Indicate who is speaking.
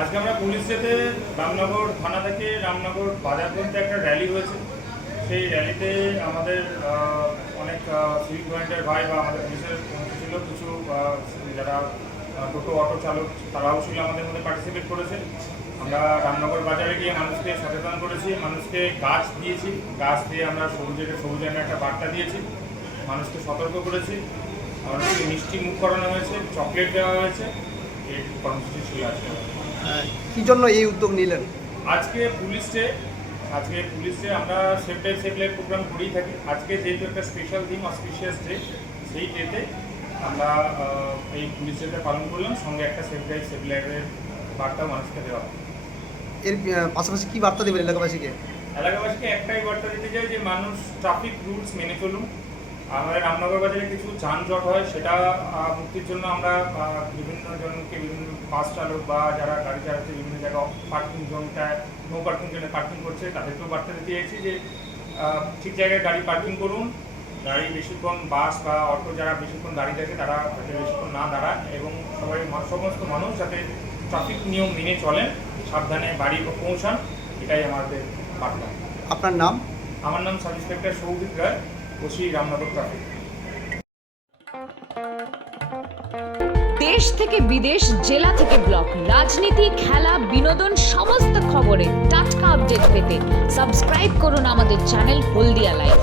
Speaker 1: আজকে
Speaker 2: আমরা পুলিশ যেতে রামনগর থানা থেকে রামনগর বাজার পর্যন্ত একটা র্যালি হয়েছে। সেই র্যালিতে আমাদের অনেক সিভিক ভলেন্টিয়ার ভাই বা আমাদের পুলিশের ছিল, কিছু যারা টোটো অটো চালক, তারাও ছিল আমাদের মধ্যে পার্টিসিপেট করেছে। আমরা রামনগর বাজারে গিয়ে মানুষকে সচেতন করেছি মানুষকে গাছ দিয়েছি। গাছ দিয়ে আমরা সবুজের সবুজায়নের একটা বার্তা দিয়েছি। মানুষকে সতর্ক করেছি। মানুষকে মিষ্টি মুখ করানো হয়েছে চকলেট দেওয়া হয়েছে। এই কর্মসূচি ছিল আজকে
Speaker 1: কি জন্য এই উদ্যোগ নিলেন?
Speaker 2: আজকে পুলিশ ডে আজকে পুলিশ ডে আমরা safe day safe life programme করেই থাকি। আজকে যেহেতু একটা স্পেশাল থিম অসপিশিয়াস ডে সেই ডেতে আমরা এই পুলিশ ডেটা পালন করলাম। সঙ্গে একটা সেফ লাইফ সেফ লাইফের বার্তা মানুষকে দেওয়া
Speaker 1: এর পাশাপাশি কি বার্তা দেবেন এলাকাবাসীকে?
Speaker 2: এলাকাবাসীকে একটাই বার্তা দিতে চাই যে মানুষ ট্রাফিক রুলস মেনে চলুন। আমাদের রামনগর বাজারে কিছু যানজট হয় সেটা মুক্তির জন্য আমরা বিভিন্ন জনকে বিভিন্ন বাস চালক বা যারা গাড়ি চালাচ্ছে বিভিন্ন জায়গায় পার্কিং জোনটায় নো পার্কিং জোনে পার্কিং করছে তাদেরকেও বার্তা দিতে চাইছি যে ঠিক জায়গায় গাড়ি পার্কিং করুন। গাড়ি বেশিক্ষণ বাস বা অটো যারা বেশিক্ষণ দাঁড়িয়ে থাকে তারা বেশিক্ষণ না দাঁড়ায় এবং সবাই সমস্ত মানুষ যাতে ট্রাফিক নিয়ম মেনে চলেন সাবধানে বাড়ি পৌঁছান এটাই আমাদের বার্তা।
Speaker 1: আপনার নাম?
Speaker 2: আমার নাম sub inspector Souvik Roy OC Ramnagar traffic
Speaker 3: দেশ থেকে বিদেশ জেলা থেকে ব্লক রাজনীতি খেলা বিনোদন সমস্ত খবরে টাটকা আপডেট পেতে সাবস্ক্রাইব করুন আমাদের চ্যানেল হলদিয়া লাইফ